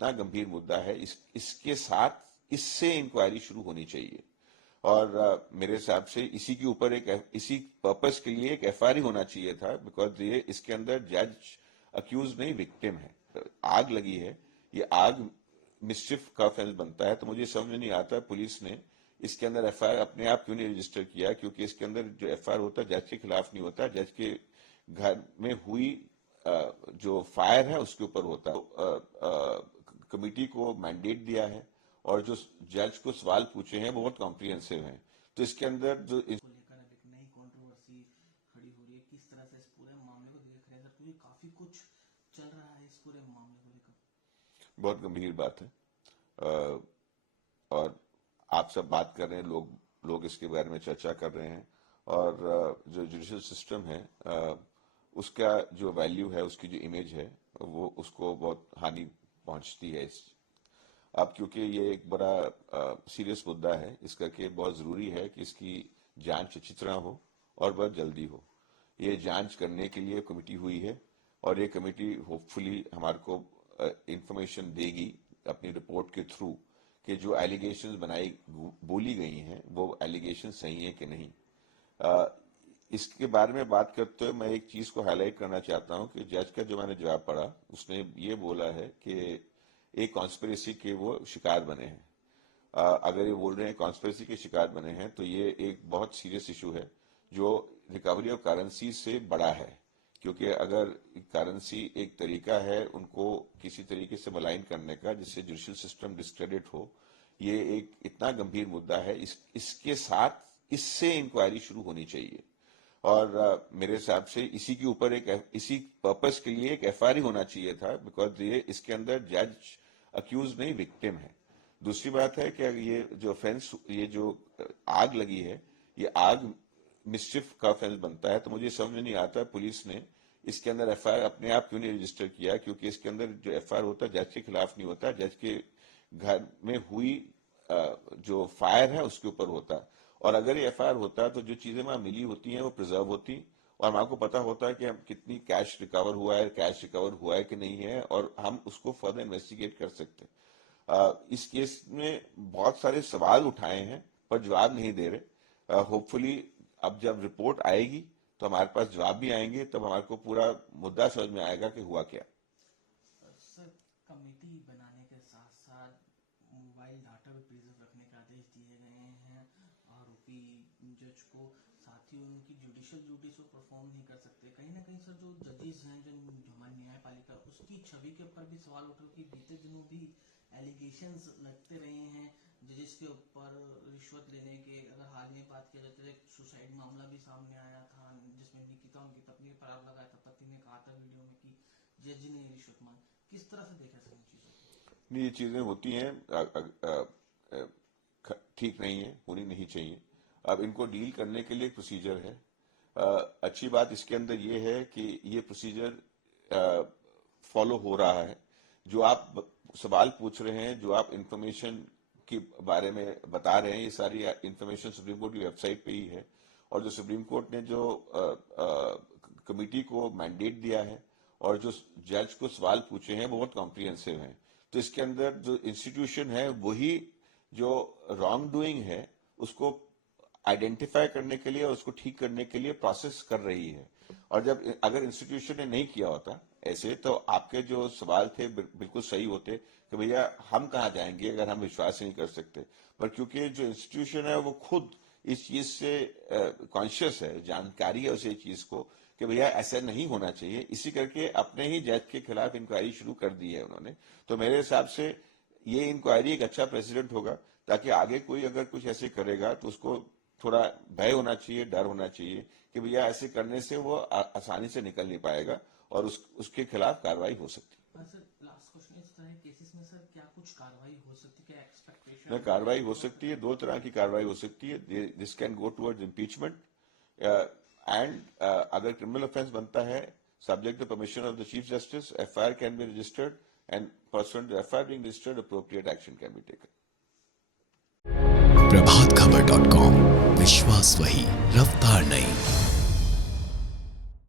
इतना गंभीर मुद्दा है, इसके साथ इससे इंक्वायरी शुरू होनी चाहिए। और मेरे हिसाब से इसी के ऊपर इसी पर्पस के लिए एक एफआईआर होना चाहिए था, बिकॉज ये इसके अंदर जज अक्यूज नहीं विक्टिम है। आग लगी है, ये आग मिसचिफ का ऑफेंस बनता है, तो मुझे समझ में नहीं आता पुलिस ने इसके अंदर एफआईआर अपने आप क्यों नहीं रजिस्टर किया, क्योंकि इसके अंदर जो एफआईआर होता है जज के खिलाफ नहीं होता, जज के घर में हुई जो फायर है उसके ऊपर होता है। कमिटी को मैंडेट दिया है और जो जज को सवाल पूछे हैं वो बहुत कॉम्प्रिहेंसिव हैं, तो इसके अंदर जो लेकर अब एक नई कंट्रोवर्सी खड़ी हो रही है, किस तरह से इस पूरे मामले को देख रहे हैं सर, क्योंकि काफी कुछ चल रहा है इस पूरे मामले को लेकर। बहुत गंभीर बात है और आप सब बात कर रहे हैं, लोग इसके बारे में चर्चा कर रहे हैं, और जो जुडिशियल सिस्टम है उसका जो वैल्यू है, उसकी जो इमेज है, वो उसको बहुत हानि पहुंचती है। अब क्योंकि ये एक बड़ा सीरियस मुद्दा है, इस करके बहुत जरूरी है कि इसकी जांच अच्छी तरह हो और बहुत जल्दी हो। ये जांच करने के लिए कमेटी हुई है और ये कमेटी होपफुली हमारे को इंफॉर्मेशन देगी अपनी रिपोर्ट के थ्रू कि जो एलिगेशंस बोली गई हैं वो एलिगेशन सही है कि नहीं। इसके बारे में बात करते हुए मैं एक चीज को हाईलाइट करना चाहता हूं कि जज का जो मैंने जवाब पढ़ा उसने ये बोला है कि एक कॉन्स्पिरेसी के वो शिकार बने हैं। अगर ये बोल रहे हैं कॉन्स्पिरेसी के शिकार बने हैं तो ये एक बहुत सीरियस इशू है जो रिकवरी ऑफ करेंसी से बड़ा है, क्योंकि अगर करेंसी एक तरीका है उनको किसी तरीके से मलाइन करने का जिससे जुडिशियल सिस्टम डिस्क्रेडिट हो, ये एक इतना गंभीर मुद्दा है, इसके साथ इससे इंक्वायरी शुरू होनी चाहिए। और मेरे हिसाब से इसी के ऊपर इसी पर्पस के लिए एक एफआईआर होना चाहिए था, बिकॉज ये इसके अंदर जज अक्यूज नहीं विक्टिम है। दूसरी बात है कि ये जो ऑफेंस, ये जो आग लगी है, ये आग मिसचिफ का ऑफेंस बनता है, तो मुझे समझ में नहीं आता पुलिस ने इसके अंदर एफआईआर अपने आप क्यों नहीं रजिस्टर किया, क्योंकि इसके अंदर जो एफआईआर होता है जज के खिलाफ नहीं होता, जज के घर में हुई जो फायर है उसके ऊपर होता। और अगर ये एफआईआर होता तो जो चीजें वहां मिली होती हैं वो प्रिजर्व होती और हमारे को पता होता है कि हम कितनी कैश रिकवर हुआ है कि नहीं है, और हम उसको फर्दर इन्वेस्टिगेट कर सकते हैं। इस केस में बहुत सारे सवाल उठाए हैं पर जवाब नहीं दे रहे। होपफुली अब जब रिपोर्ट आएगी तो हमारे पास जवाब भी आएंगे, तब हमारे को पूरा मुद्दा समझ में आएगा कि हुआ क्या। सर, कमेटी बनाने के साथ साथ मोबाइल डाटा भी प्रिजर्व रखने के आदेश दिए गए हैं आरोपी जज को, साथ ही उनकी जुडिशियल ड्यूटीज को परफॉर्म नहीं कर सकते। कहीं ना कहीं सर जो जजेस हैं, जो हमारी न्यायपालिका, उसकी छवि के ऊपर भी सवाल उठ रहा है कि बीते दिनों भी एलिगेशंस लगते रहे हैं जजेस के ऊपर रिश्वत लेने के। अगर हाल में बात किया जाए तो एक सुसाइड मामला भी सामने आया था जिसमें निकिता उनकी पत्नी पर आरोप लगाया था, पति ने कहा था वीडियो में कि जज ने रिश्वत मांगी। किस तरह से देखा सर इन चीजों को? नहीं, ये चीजें होती हैं, ठीक नहीं है, होनी नहीं चाहिए। अब इनको डील करने के लिए एक प्रोसीजर है। अच्छी बात इसके अंदर ये है कि ये प्रोसीजर फॉलो हो रहा है। जो आप सवाल पूछ रहे हैं, जो आप इंफॉर्मेशन के बारे में बता रहे हैं, ये सारी इंफॉर्मेशन सुप्रीम कोर्ट की वेबसाइट पे ही है, और जो सुप्रीम कोर्ट ने जो कमिटी को मैंडेट दिया है और जो जज को सवाल पूछे हैं वो बहुत कॉम्प्रिहेंसिव हैं, तो इसके अंदर जो इंस्टीट्यूशन है वही जो रॉन्ग डूइंग है उसको आइडेंटिफाई करने के लिए और उसको ठीक करने के लिए प्रोसेस कर रही है। और जब अगर इंस्टीट्यूशन ने नहीं किया होता ऐसे, तो आपके जो सवाल थे बिल्कुल सही होते कि भैया हम कहाँ जाएंगे अगर हम विश्वास नहीं कर सकते। पर क्योंकि जो इंस्टीट्यूशन है वो खुद इस चीज से कॉन्शियस है, जानकारी है उसे चीज को कि भैया ऐसा नहीं होना चाहिए, इसी करके अपने ही जज के खिलाफ इंक्वायरी शुरू कर दी है उन्होंने। तो मेरे हिसाब से ये इंक्वायरी एक अच्छा प्रेसिडेंट होगा, ताकि आगे कोई अगर कुछ ऐसे करेगा तो उसको थोड़ा भय होना चाहिए, डर होना चाहिए कि भैया ऐसे करने से वो आसानी से निकल नहीं पाएगा और उसके खिलाफ कार्रवाई हो सकती है। सर, लास्ट क्वेश्चन, इस तरह के केसेस में सर क्या कुछ कार्रवाई हो सकती है, क्या एक्सपेक्टेशन? कार्रवाई हो सकती है, दो तरह की कार्रवाई हो सकती है। This can go towards impeachment and अगर क्रिमिनल ऑफेंस बनता है subject to permission of the chief justice, FIR can be registered and person to FIR being registered appropriate action can be taken. प्रभातखबर.com, विश्वास वही, रफ्तार नहीं।